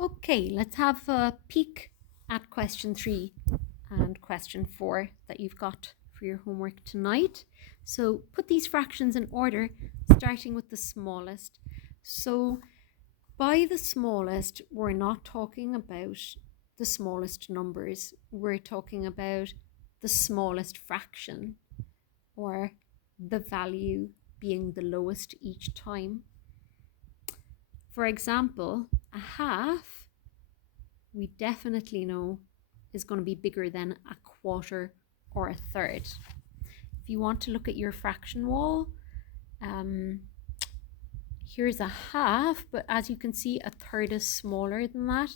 Okay, let's have a peek at question 3 and question 4 that you've got for your homework tonight. So put these fractions in order, starting with the smallest. So by the smallest, we're not talking about the smallest numbers. We're talking about the smallest fraction, or the value being the lowest each time. For example, a half, we definitely know is going to be bigger than a quarter or a third. If you want to look at your fraction wall, here's a half, but as you can see, a third is smaller than that,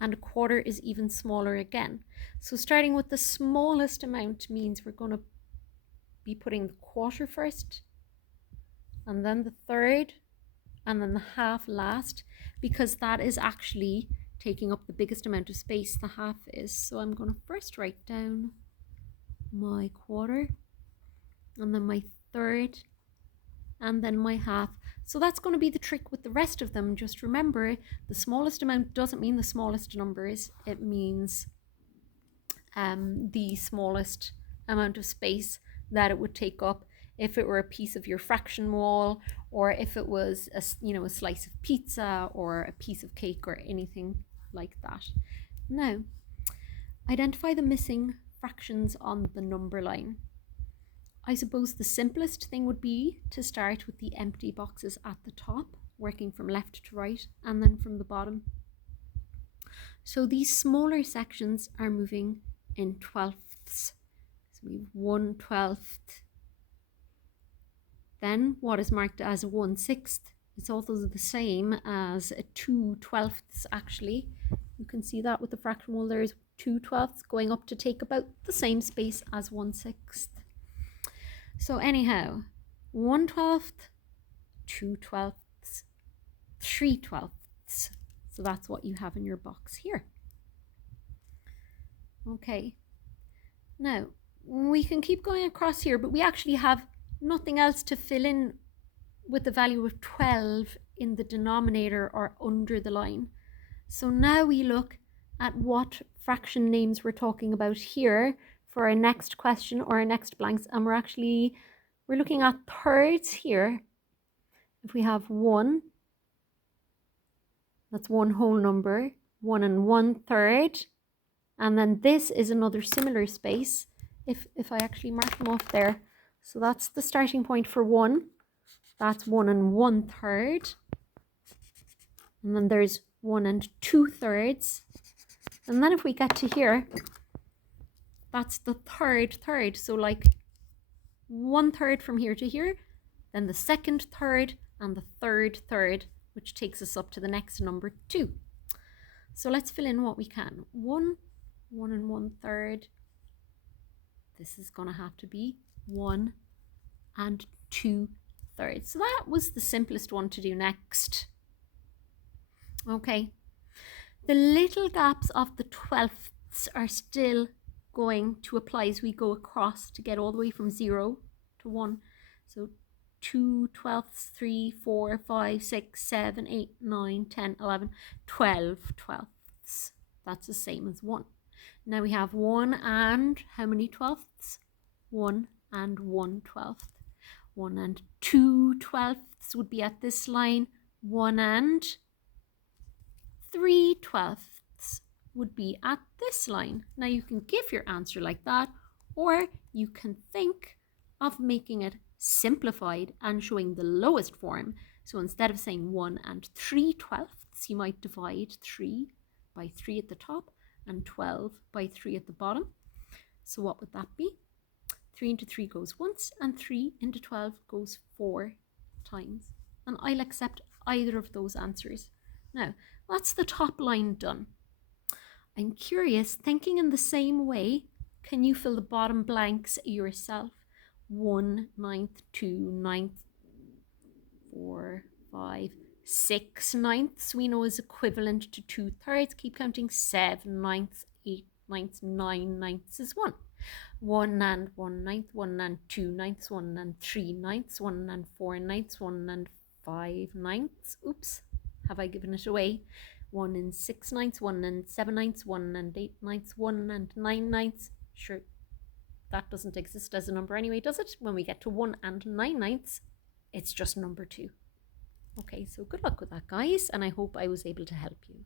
and a quarter is even smaller again. So starting with the smallest amount means we're going to be putting the quarter first, and then the third, and then the half last, because that is actually taking up the biggest amount of space, the half is. So I'm going to first write down my quarter, and then my third, and then my half. So that's going to be the trick with the rest of them. Just remember, the smallest amount doesn't mean the smallest numbers. It means the smallest amount of space that it would take up if it were a piece of your fraction wall, or if it was a slice of pizza or a piece of cake or anything like that. Now, identify the missing fractions on the number line. I suppose the simplest thing would be to start with the empty boxes at the top, working from left to right, and then from the bottom. So these smaller sections are moving in twelfths. So we have 1/12. Then what is marked as 1/6? It's also the same as a 2/12 actually. You can see that with the fraction wall, there's 2/12 going up to take about the same space as 1/6. So anyhow, 1/12, 2/12, 3/12. So that's what you have in your box here. Okay, now we can keep going across here, but we actually have nothing else to fill in with the value of 12 in the denominator or under the line. So now we look at what fraction names we're talking about here for our next question or our next blanks, and we're looking at thirds here. If we have 1, that's one whole number, 1 1/3, and then this is another similar space. If I actually mark them off there, so that's the starting point for 1. That's 1 1/3, and then there's 1 2/3, and then if we get to here, that's the third. So like 1/3 from here to here, then the second third, and the third, which takes us up to the next number 2. So let's fill in what we can. 1 1/3. This is going to have to be 1 2/3. So that was the simplest one to do next. Okay, the little gaps of the twelfths are still going to apply as we go across to get all the way from 0 to 1. So 2/12, 3, 4, 5, 6, 7, 8, 9, 10, 11, 12/12. That's the same as 1. Now we have 1 and how many twelfths? 1 and 1/12. 1 2/12 would be at this line. 1 3/12 would be at this line. Now you can give your answer like that, or you can think of making it simplified and showing the lowest form. So instead of saying 1 3/12, you might divide 3 by 3 at the top and 12 by 3 at the bottom. So what would that be? 3 into 3 goes once, and 3 into 12 goes 4 times. And I'll accept either of those answers. Now, that's the top line done. I'm curious, thinking in the same way, can you fill the bottom blanks yourself? 1/9, 2/9, 4, 5, 6/9 we know is equivalent to 2/3. Keep counting. 7/9, 8/9, 9/9 is 1. 1 1/9, 1 2/9, 1 3/9, 1 4/9, 1 5/9. Oops, have I given it away? 1 and 6 ninths, 1 and 7 ninths, 1 and 8 ninths, 1 and 9 ninths. Sure, that doesn't exist as a number anyway, does it? When we get to 1 and 9 ninths, it's just number 2. Okay, so good luck with that, guys, and I hope I was able to help you.